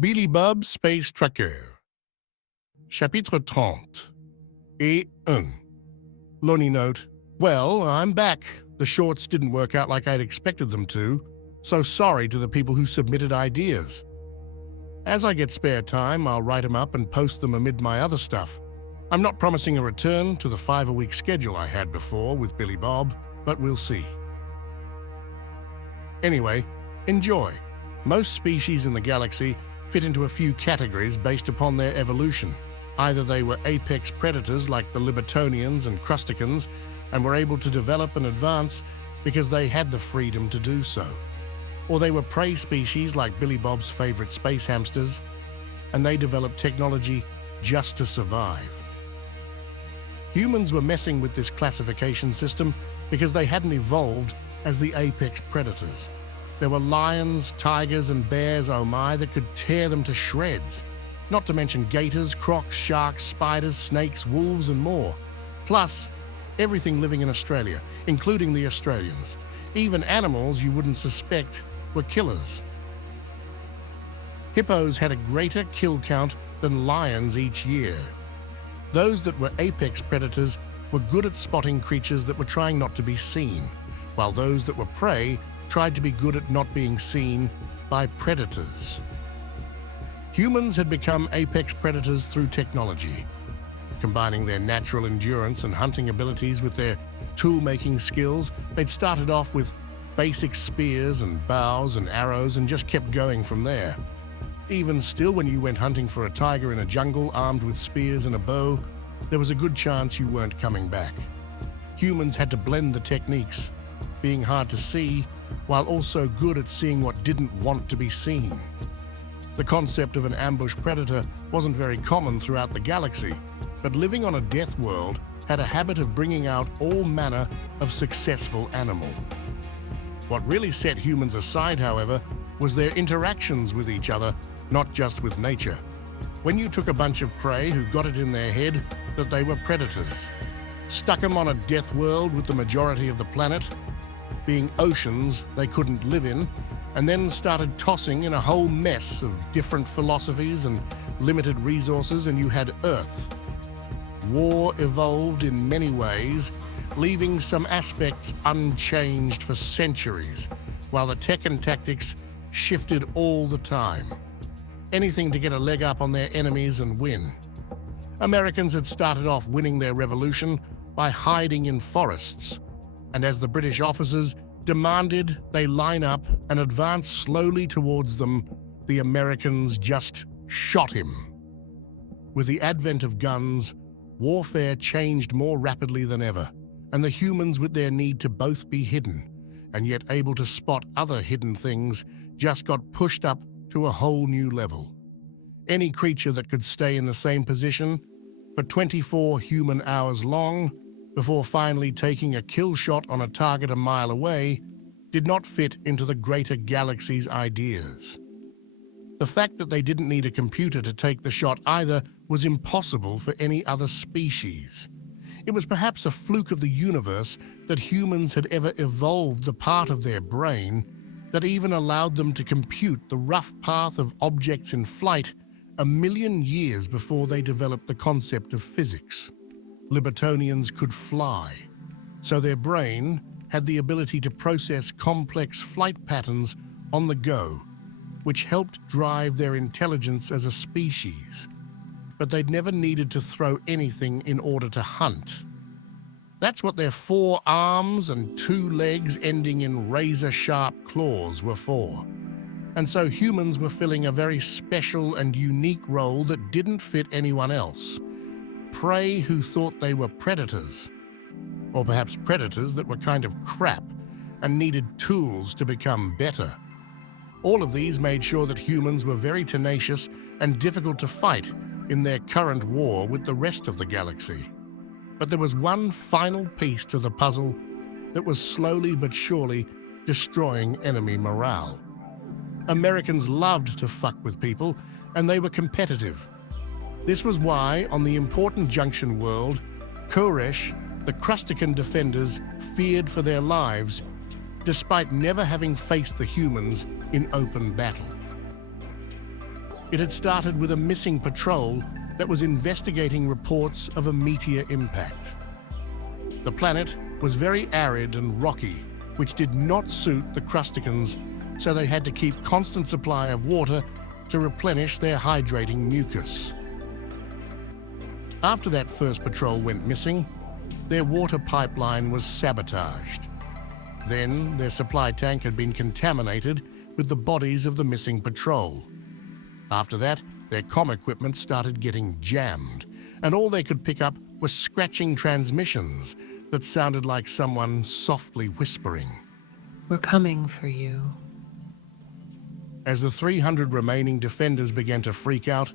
Billy Bob Space Tracker. Chapitre 30. Et 1. Lonnie note. Well, I'm back. The shorts didn't work out like I'd expected them to, so sorry to the people who submitted ideas. As I get spare time, I'll write them up and post them amid my other stuff. I'm not promising a return to the 5-a-week schedule I had before with Billy Bob, but we'll see. Anyway, enjoy. Most species in the galaxy fit into a few categories based upon their evolution. Either they were apex predators like the Libertonians and Crusticans and were able to develop and advance because they had the freedom to do so. Or they were prey species like Billy Bob's favorite space hamsters, and they developed technology just to survive. Humans were messing with this classification system because they hadn't evolved as the apex predators. There were lions, tigers, and bears, oh my, that could tear them to shreds. Not to mention gators, crocs, sharks, spiders, snakes, wolves, and more. Plus, everything living in Australia, including the Australians. Even animals you wouldn't suspect were killers. Hippos had a greater kill count than lions each year. Those that were apex predators were good at spotting creatures that were trying not to be seen, while those that were prey tried to be good at not being seen by predators. Humans had become apex predators through technology, combining their natural endurance and hunting abilities with their tool-making skills. They'd started off with basic spears and bows and arrows and just kept going from there. Even still, when you went hunting for a tiger in a jungle armed with spears and a bow, there was a good chance you weren't coming back. Humans had to blend the techniques, being hard to see while also good at seeing what didn't want to be seen. The concept of an ambush predator wasn't very common throughout the galaxy, but living on a death world had a habit of bringing out all manner of successful animal. What really set humans aside, however, was their interactions with each other, not just with nature. When you took a bunch of prey who got it in their head that they were predators, stuck them on a death world with the majority of the planet being oceans they couldn't live in, and then started tossing in a whole mess of different philosophies and limited resources, and you had Earth. War evolved in many ways, leaving some aspects unchanged for centuries, while the tech and tactics shifted all the time. Anything to get a leg up on their enemies and win. Americans had started off winning their revolution by hiding in forests, and as the British officers demanded they line up and advance slowly towards them, the Americans just shot him. With the advent of guns, warfare changed more rapidly than ever, and the humans, with their need to both be hidden and yet able to spot other hidden things, just got pushed up to a whole new level. Any creature that could stay in the same position for 24 human hours long before finally taking a kill shot on a target a mile away did not fit into the greater galaxy's ideas. The fact that they didn't need a computer to take the shot either was impossible for any other species. It was perhaps a fluke of the universe that humans had ever evolved the part of their brain that even allowed them to compute the rough path of objects in flight 1,000,000 years before they developed the concept of physics. Libertonians could fly, so their brain had the ability to process complex flight patterns on the go, which helped drive their intelligence as a species. But they'd never needed to throw anything in order to hunt. That's what their 4 arms and 2 legs ending in razor-sharp claws were for. And so humans were filling a very special and unique role that didn't fit anyone else. Prey who thought they were predators. Or perhaps predators that were kind of crap and needed tools to become better. All of these made sure that humans were very tenacious and difficult to fight in their current war with the rest of the galaxy. But there was one final piece to the puzzle that was slowly but surely destroying enemy morale. Americans loved to fuck with people, and they were competitive. This was why, on the important junction world, Koresh, the Crustican defenders feared for their lives, despite never having faced the humans in open battle. It had started with a missing patrol that was investigating reports of a meteor impact. The planet was very arid and rocky, which did not suit the Crusticans, so they had to keep constant supply of water to replenish their hydrating mucus. After that first patrol went missing, their water pipeline was sabotaged. Then their supply tank had been contaminated with the bodies of the missing patrol. After that, their comm equipment started getting jammed, and all they could pick up were scratching transmissions that sounded like someone softly whispering. "We're coming for you." As the 300 remaining defenders began to freak out,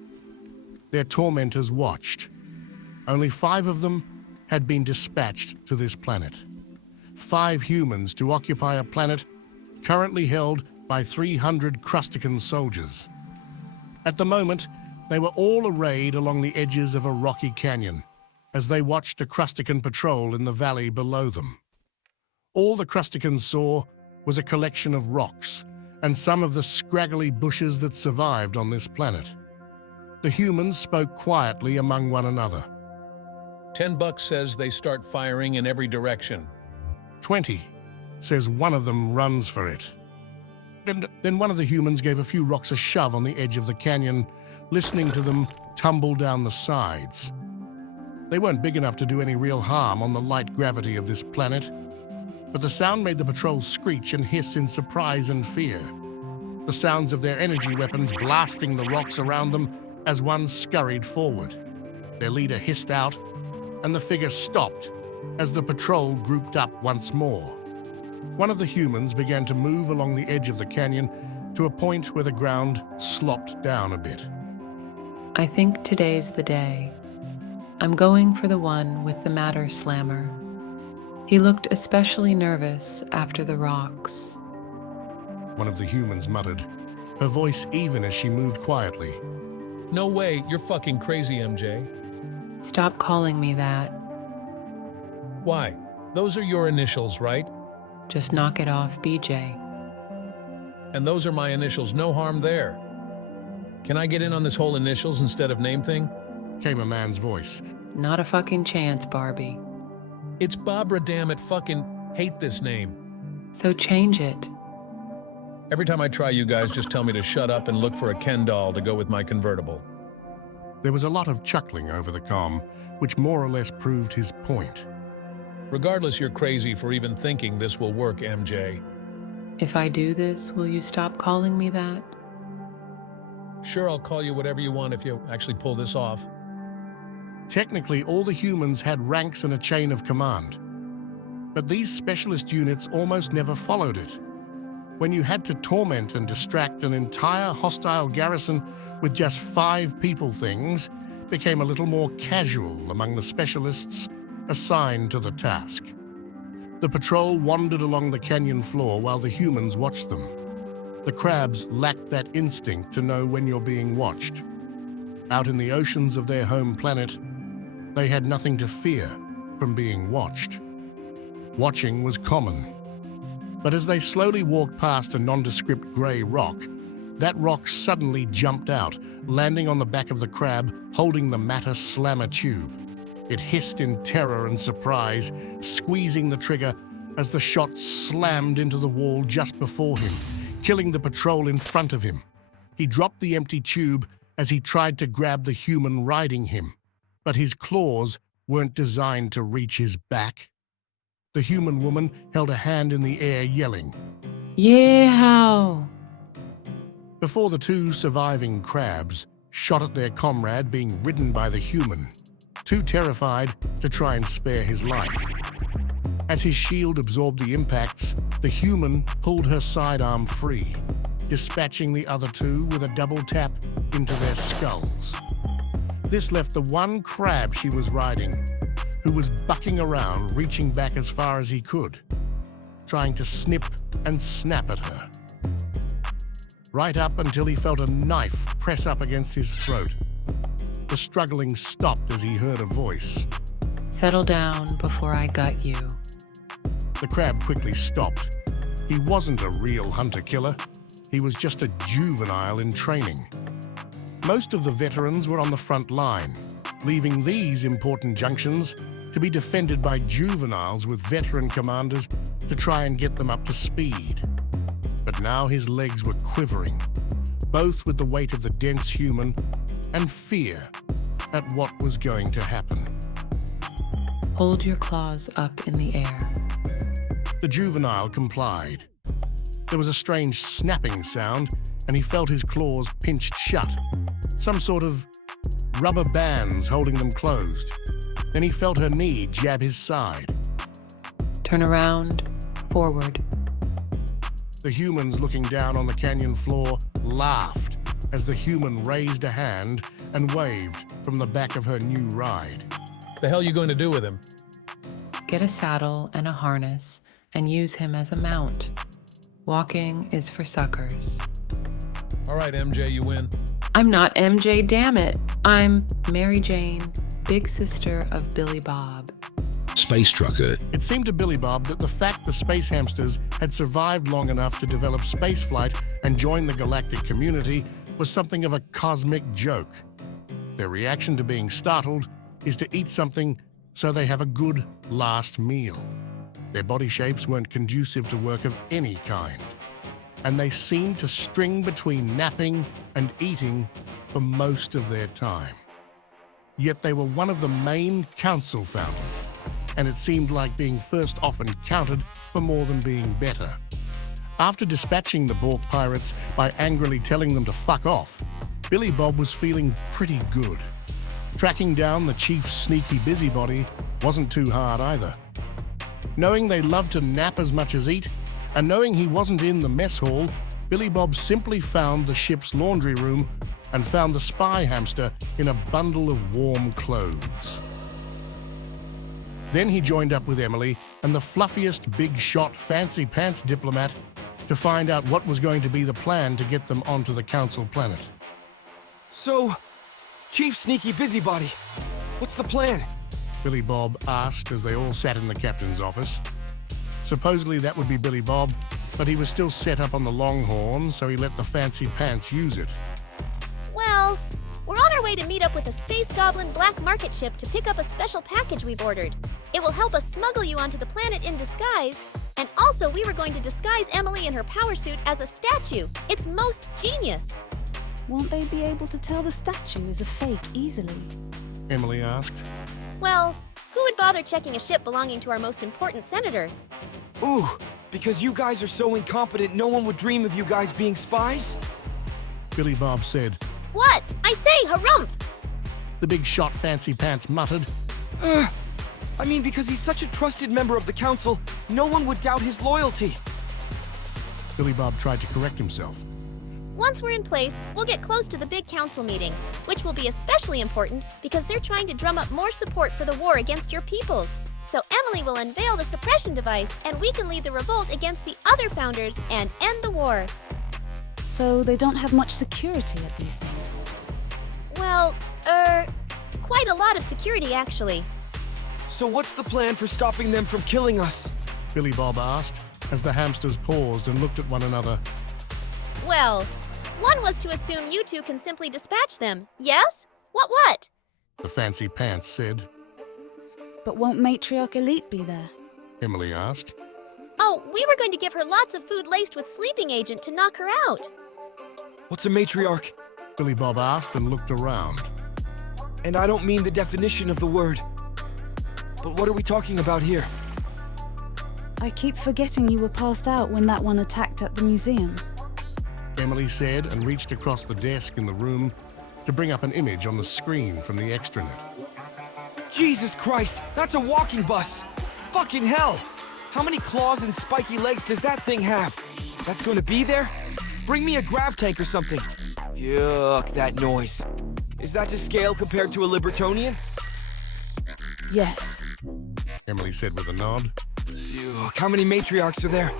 their tormentors watched. Only 5 of them had been dispatched to this planet. 5 humans to occupy a planet currently held by 300 Crustican soldiers. At the moment, they were all arrayed along the edges of a rocky canyon as they watched a Crustican patrol in the valley below them. All the Crusticans saw was a collection of rocks and some of the scraggly bushes that survived on this planet. The humans spoke quietly among one another. $10 says they start firing in every direction. 20 says one of them runs for it. And then one of the humans gave a few rocks a shove on the edge of the canyon, listening to them tumble down the sides. They weren't big enough to do any real harm on the light gravity of this planet, but the sound made the patrol screech and hiss in surprise and fear. The sounds of their energy weapons blasting the rocks around them as one scurried forward. Their leader hissed out, and the figure stopped as the patrol grouped up once more. One of the humans began to move along the edge of the canyon to a point where the ground slopped down a bit. "I think today's the day. I'm going for the one with the matter slammer. He looked especially nervous after the rocks." One of the humans muttered, her voice even as she moved quietly. No way, you're fucking crazy, MJ. "Stop calling me that. Why? Those are your initials, right? Just knock it off, BJ." And those are my initials, no harm there. Can I get in on this whole initials instead of name thing? Came a man's voice. "Not a fucking chance, Barbie. It's Barbara, damn it, fucking hate this name. So change it." Every time I try, you guys just tell me to shut up and look for a Ken doll to go with my convertible. There was a lot of chuckling over the comm, which more or less proved his point. Regardless, you're crazy for even thinking this will work, MJ. "If I do this, will you stop calling me that?" Sure, I'll call you whatever you want if you actually pull this off. Technically, all the humans had ranks and a chain of command, but these specialist units almost never followed it. When you had to torment and distract an entire hostile garrison with just 5 people, things became a little more casual among the specialists assigned to the task. The patrol wandered along the canyon floor while the humans watched them. The crabs lacked that instinct to know when you're being watched. Out in the oceans of their home planet, they had nothing to fear from being watched. Watching was common. But as they slowly walked past a nondescript grey rock, that rock suddenly jumped out, landing on the back of the crab, holding the matter slammer tube. It hissed in terror and surprise, squeezing the trigger as the shot slammed into the wall just before him, killing the patrol in front of him. He dropped the empty tube as he tried to grab the human riding him, but his claws weren't designed to reach his back. The human woman held a hand in the air, yelling, "Yeah!" before the 2 surviving crabs shot at their comrade being ridden by the human, too terrified to try and spare his life. As his shield absorbed the impacts, the human pulled her sidearm free, dispatching the other 2 with a double tap into their skulls. This left the one crab she was riding, who was bucking around, reaching back as far as he could, trying to snip and snap at her. Right up until he felt a knife press up against his throat. The struggling stopped as he heard a voice. "Settle down before I gut you." The crab quickly stopped. He wasn't a real hunter-killer. He was just a juvenile in training. Most of the veterans were on the front line, leaving these important junctions to be defended by juveniles with veteran commanders to try and get them up to speed. But now his legs were quivering, both with the weight of the dense human and fear at what was going to happen. Hold your claws up in the air. The juvenile complied. There was a strange snapping sound, and he felt his claws pinched shut, some sort of rubber bands holding them closed. Then he felt her knee jab his side. Turn around, forward. The humans looking down on the canyon floor laughed as the human raised a hand and waved from the back of her new ride. The hell you going to do with him? Get a saddle and a harness and use him as a mount. Walking is for suckers. All right, MJ, you win. I'm not MJ, damn it. I'm Mary Jane, big sister of Billy Bob. Space Trucker. It seemed to Billy Bob that the fact the space hamsters had survived long enough to develop spaceflight and join the galactic community was something of a cosmic joke. Their reaction to being startled is to eat something so they have a good last meal. Their body shapes weren't conducive to work of any kind, and they seemed to string between napping and eating for most of their time. Yet they were one of the main council founders, and it seemed like being first often counted for more than being better. After dispatching the Bork pirates by angrily telling them to fuck off, Billy Bob was feeling pretty good. Tracking down the chief's sneaky busybody wasn't too hard either. Knowing they loved to nap as much as eat, and knowing he wasn't in the mess hall, Billy Bob simply found the ship's laundry room and found the spy hamster in a bundle of warm clothes. Then he joined up with Emely and the fluffiest big shot fancy pants diplomat to find out what was going to be the plan to get them onto the council planet. So, Chief Sneaky Busybody, what's the plan? Billy Bob asked as they all sat in the captain's office. Supposedly that would be Billy Bob, but he was still set up on the Longhorn, so he let the fancy pants use it. Well, we're on our way to meet up with a Space Goblin black market ship to pick up a special package we've ordered. It will help us smuggle you onto the planet in disguise, and also we were going to disguise Emely in her power suit as a statue. It's most genius. Won't they be able to tell the statue is a fake easily? Emely asked. Well, who would bother checking a ship belonging to our most important senator? Ooh, because you guys are so incompetent, no one would dream of you guys being spies? Billy Bob said. What? I say, harumph! The big shot fancy pants muttered. I mean, because he's such a trusted member of the council, no one would doubt his loyalty. Billy Bob tried to correct himself. Once we're in place, we'll get close to the big council meeting, which will be especially important because they're trying to drum up more support for the war against your peoples. So Emely will unveil the suppression device, and we can lead the revolt against the other founders and end the war. So they don't have much security at these things? Well, quite a lot of security, actually. So what's the plan for stopping them from killing us? Billy Bob asked, as the hamsters paused and looked at one another. Well, one was to assume you two can simply dispatch them, yes? What? The fancy pants said. But won't Matriarch Elite be there? Emely asked. Oh, we were going to give her lots of food laced with sleeping agent to knock her out. What's a matriarch? Billy Bob asked and looked around. And I don't mean the definition of the word. But what are we talking about here? I keep forgetting you were passed out when that one attacked at the museum. Emely said and reached across the desk in the room to bring up an image on the screen from the extranet. Jesus Christ, that's a walking bus! Fucking hell! How many claws and spiky legs does that thing have? That's going to be there? Bring me a grav tank or something. Yuck, that noise. Is that to scale compared to a Libertonian? Yes. Emely said with a nod. Yuck, how many matriarchs are there?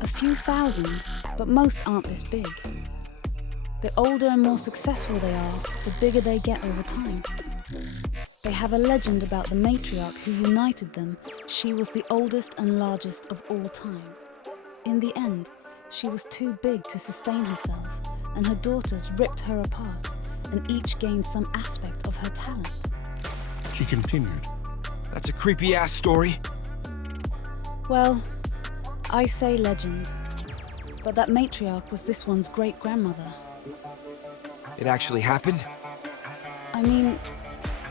A few thousand, but most aren't this big. The older and more successful they are, the bigger they get over time. They have a legend about the matriarch who united them. She was the oldest and largest of all time. In the end, she was too big to sustain herself, and her daughters ripped her apart, and each gained some aspect of her talent. She continued. That's a creepy-ass story. Well, I say legend, but that matriarch was this one's great-grandmother. It actually happened? I mean,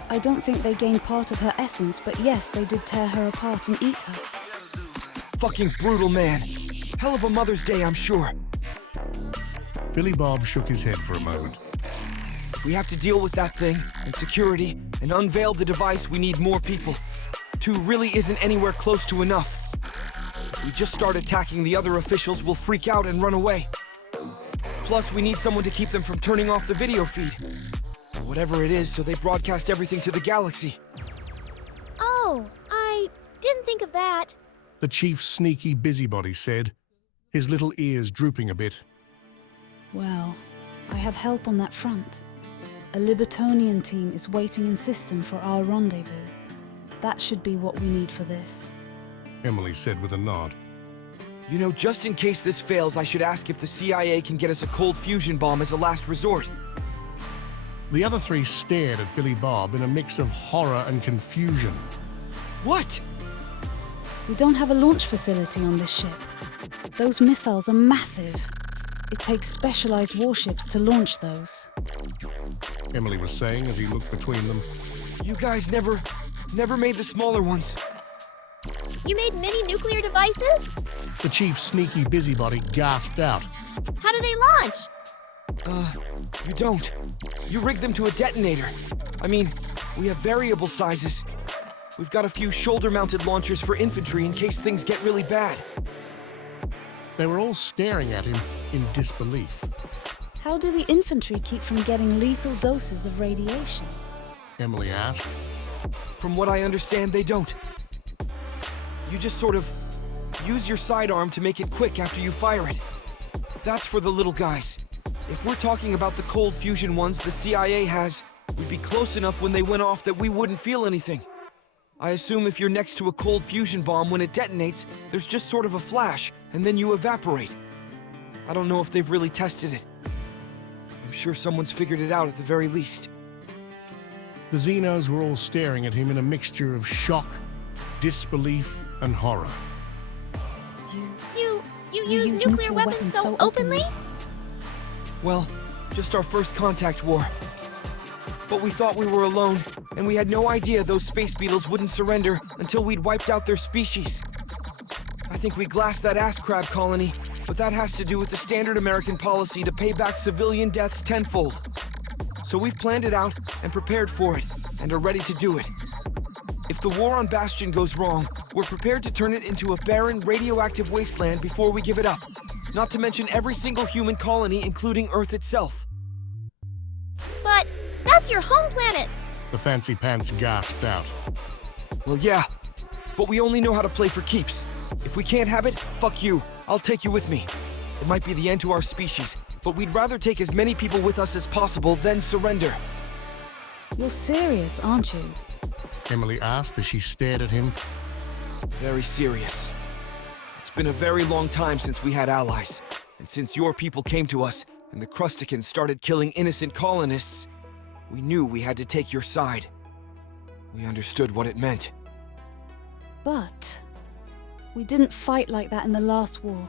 I don't think they gained part of her essence, but yes, they did tear her apart and eat her. Fucking brutal, man. Hell of a Mother's Day, I'm sure. Billy Bob shook his head for a moment. We have to deal with that thing, and security, and unveil the device. We need more people. 2 really isn't anywhere close to enough. If we just start attacking the other officials, we'll freak out and run away. Plus, we need someone to keep them from turning off the video feed. Or whatever it is, so they broadcast everything to the galaxy. Oh, I didn't think of that. The chief's sneaky busybody said, his little ears drooping a bit. Well, I have help on that front. A Libertonian team is waiting in system for our rendezvous. That should be what we need for this. Emily said with a nod. You know, just in case this fails, I should ask if the CIA can get us a cold fusion bomb as a last resort. The other 3 stared at Billy Bob in a mix of horror and confusion. What? We don't have a launch facility on this ship. Those missiles are massive. It takes specialized warships to launch those. Emily was saying as he looked between them. You guys never made the smaller ones. You made mini nuclear devices? The chief's sneaky busybody gasped out. How do they launch? You don't. You rigged them to a detonator. I mean, we have variable sizes. We've got a few shoulder-mounted launchers for infantry in case things get really bad. They were all staring at him in disbelief. How do the infantry keep from getting lethal doses of radiation? Emily asked. From what I understand, they don't. You just sort of use your sidearm to make it quick after you fire it. That's for the little guys. If we're talking about the cold fusion ones the CIA has, we'd be close enough when they went off that we wouldn't feel anything. I assume if you're next to a cold fusion bomb when it detonates, there's just sort of a flash, and then you evaporate. I don't know if they've really tested it. I'm sure someone's figured it out at the very least. The Xenos were all staring at him in a mixture of shock, disbelief, and horror. You use nuclear weapons so openly? Well, just our first contact war. But we thought we were alone, and we had no idea those space beetles wouldn't surrender until we'd wiped out their species. I think we glassed that ass crab colony, but that has to do with the standard American policy to pay back civilian deaths tenfold. So we've planned it out and prepared for it, and are ready to do it. If the war on Bastion goes wrong, we're prepared to turn it into a barren, radioactive wasteland before we give it up. Not to mention every single human colony, including Earth itself. But that's your home planet! The fancy pants gasped out. Well, yeah, but we only know how to play for keeps. If we can't have it, fuck you. I'll take you with me. It might be the end to our species, but we'd rather take as many people with us as possible than surrender. You're serious, aren't you? Emily asked as she stared at him. Very serious. It's been a very long time since we had allies, and since your people came to us and the Crusticans started killing innocent colonists, we knew we had to take your side. We understood what it meant. But we didn't fight like that in the last war.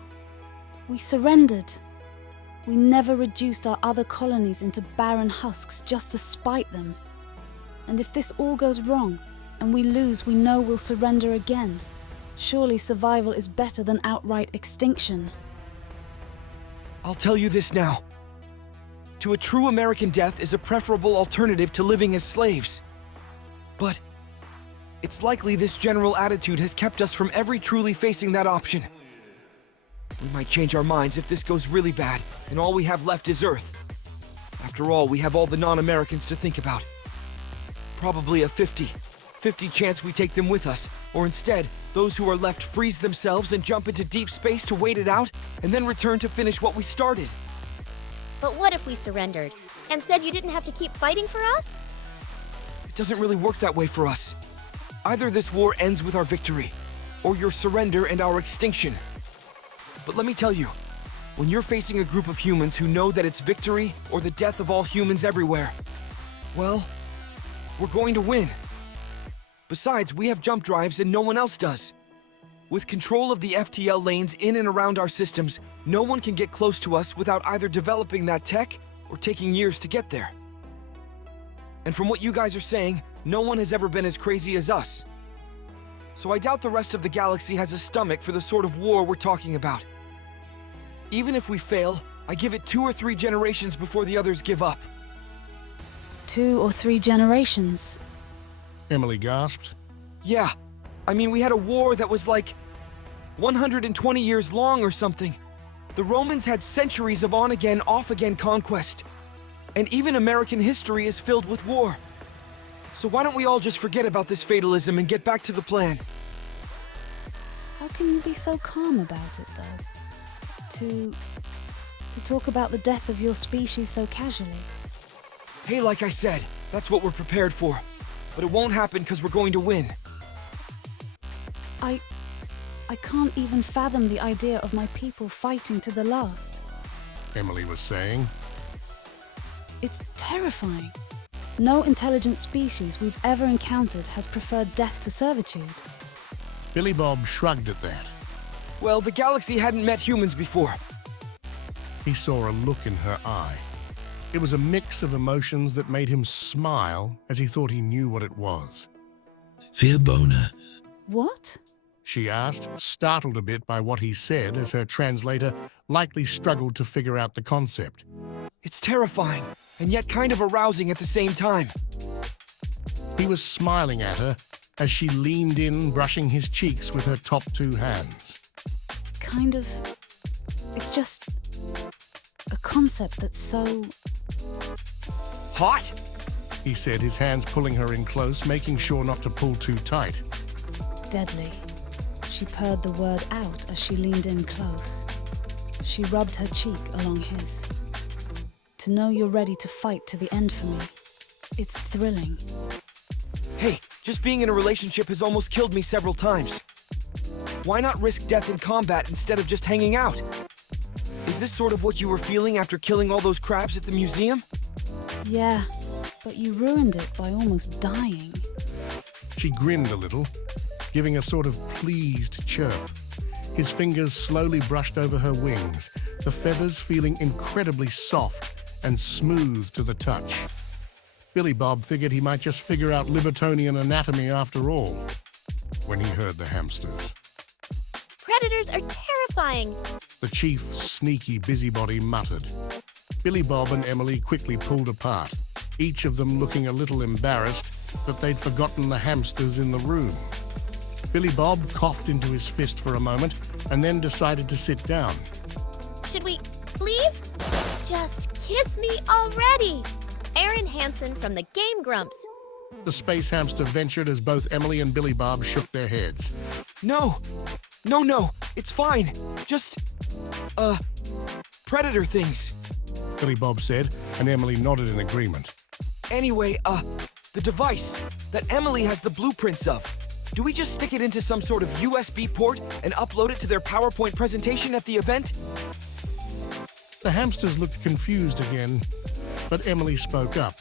We surrendered. We never reduced our other colonies into barren husks just to spite them. And if this all goes wrong, and we lose, we know we'll surrender again. Surely survival is better than outright extinction. I'll tell you this now. To a true American death is a preferable alternative to living as slaves. But it's likely this general attitude has kept us from ever truly facing that option. We might change our minds if this goes really bad, and all we have left is Earth. After all, we have all the non-Americans to think about. Probably a 50-50 chance we take them with us, or instead, those who are left freeze themselves and jump into deep space to wait it out, and then return to finish what we started. But what if we surrendered, and said you didn't have to keep fighting for us? It doesn't really work that way for us. Either this war ends with our victory, or your surrender and our extinction. But let me tell you, when you're facing a group of humans who know that it's victory or the death of all humans everywhere, well, we're going to win. Besides, we have jump drives and no one else does. With control of the FTL lanes in and around our systems, no one can get close to us without either developing that tech or taking years to get there. And from what you guys are saying, no one has ever been as crazy as us. So I doubt the rest of the galaxy has a stomach for the sort of war we're talking about. Even if we fail, I give it 2 or 3 generations before the others give up. 2 or 3 generations? Emily gasped. Yeah, I mean, we had a war that was like 120 years long or something. The Romans had centuries of on-again, off-again conquest. And even American history is filled with war. So why don't we all just forget about this fatalism and get back to the plan? How can you be so calm about it, though? To talk about the death of your species so casually? Hey, like I said, that's what we're prepared for. But it won't happen because we're going to win. I can't even fathom the idea of my people fighting to the last. Emily was saying. It's terrifying. No intelligent species we've ever encountered has preferred death to servitude. Billy Bob shrugged at that. Well, the galaxy hadn't met humans before. He saw a look in her eye. It was a mix of emotions that made him smile as he thought he knew what it was. Fear boner. What? She asked, startled a bit by what he said as her translator likely struggled to figure out the concept. It's terrifying, and yet kind of arousing at the same time. He was smiling at her as she leaned in, brushing his cheeks with her top 2 hands. Kind of... It's just... a concept that's so... Hot? He said, his hands pulling her in close, making sure not to pull too tight. deadly. She purred the word out as she leaned in close. She rubbed her cheek along his. To know you're ready to fight to the end for me, it's thrilling. Hey, just being in a relationship has almost killed me several times. Why not risk death in combat instead of just hanging out? Is this sort of what you were feeling after killing all those crabs at the museum? Yeah, but you ruined it by almost dying. She grinned a little, giving a sort of pleased chirp. His fingers slowly brushed over her wings, the feathers feeling incredibly soft and smooth to the touch. Billy Bob figured he might just figure out Libertonian anatomy after all, when he heard the hamsters. Predators are terrifying. The chief, sneaky busybody muttered. Billy Bob and Emily quickly pulled apart, each of them looking a little embarrassed that they'd forgotten the hamsters in the room. Billy Bob coughed into his fist for a moment and then decided to sit down. Should we leave? Just kiss me already. Aaron Hansen from the Game Grumps. The space hamster ventured as both Emily and Billy Bob shook their heads. No, it's fine. Just, predator things. Billy Bob said, and Emily nodded in agreement. Anyway, the device that Emily has the blueprints of. Do we just stick it into some sort of USB port and upload it to their PowerPoint presentation at the event? The hamsters looked confused again, but Emily spoke up.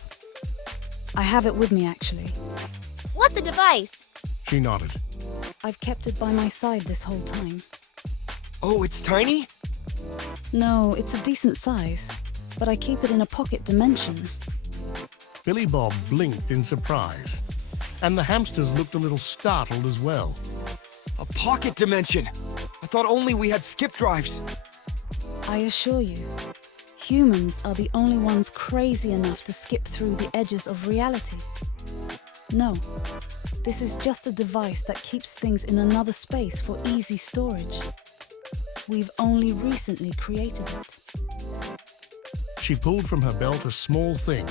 I have it with me, actually. What the device? She nodded. I've kept it by my side this whole time. Oh, it's tiny? No, it's a decent size, but I keep it in a pocket dimension. Billy Bob blinked in surprise, and the hamsters looked a little startled as well. A pocket dimension? I thought only we had skip drives. I assure you, humans are the only ones crazy enough to skip through the edges of reality. No, this is just a device that keeps things in another space for easy storage. We've only recently created it. She pulled from her belt a small thing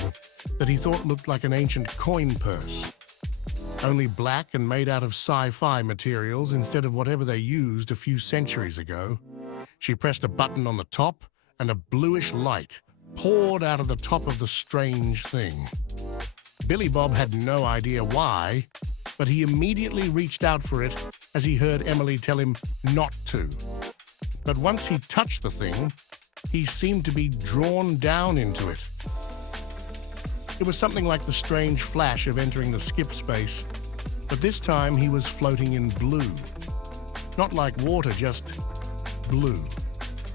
that he thought looked like an ancient coin purse. Only black and made out of sci-fi materials instead of whatever they used a few centuries ago. She pressed a button on the top, and a bluish light poured out of the top of the strange thing. Billy Bob had no idea why, but he immediately reached out for it as he heard Emily tell him not to. But once he touched the thing, he seemed to be drawn down into it. It was something like the strange flash of entering the skip space, but this time he was floating in blue. Not like water, just blue.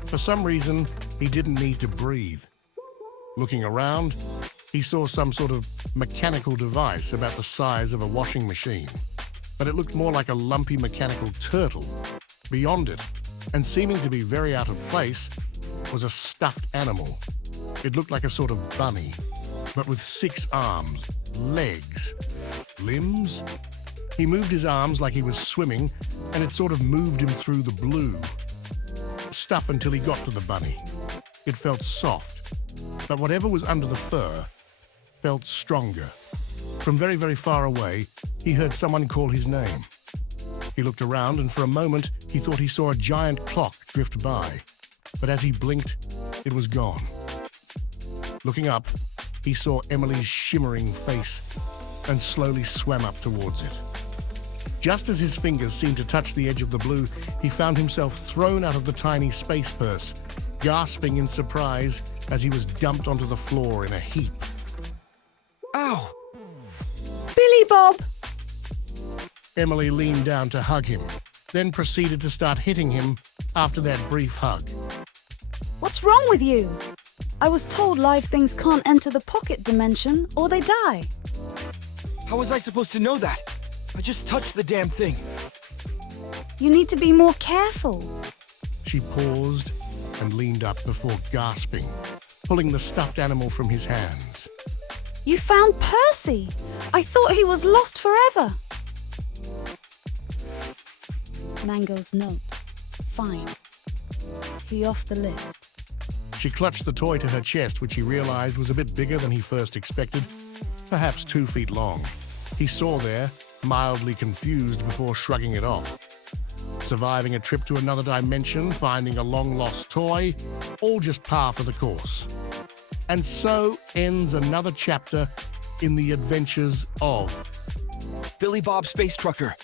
For some reason, he didn't need to breathe. Looking around, he saw some sort of mechanical device about the size of a washing machine, but it looked more like a lumpy mechanical turtle. Beyond it, and seeming to be very out of place, was a stuffed animal. It looked like a sort of bunny, but with 6 arms, legs, limbs. He moved his arms like he was swimming, and it sort of moved him through the blue stuff until he got to the bunny. It felt soft, but whatever was under the fur felt stronger. From very, very far away, he heard someone call his name. He looked around, and for a moment, he thought he saw a giant clock drift by. But as he blinked, it was gone. Looking up, he saw Emely's shimmering face and slowly swam up towards it. Just as his fingers seemed to touch the edge of the blue, he found himself thrown out of the tiny space purse, gasping in surprise as he was dumped onto the floor in a heap. Ow! Billy Bob! Emely leaned down to hug him, then proceeded to start hitting him after that brief hug. What's wrong with you? I was told live things can't enter the pocket dimension or they die. How was I supposed to know that? I just touched the damn thing. You need to be more careful. She paused and leaned up before gasping, pulling the stuffed animal from his hands. You found Percy. I thought he was lost forever. Mango's note. Fine. He off the list. She clutched the toy to her chest, which he realized was a bit bigger than he first expected, perhaps 2 feet long. He saw there, mildly confused before shrugging it off. Surviving a trip to another dimension, finding a long-lost toy, all just par for the course. And so ends another chapter in the adventures of Billy Bob Space Trucker.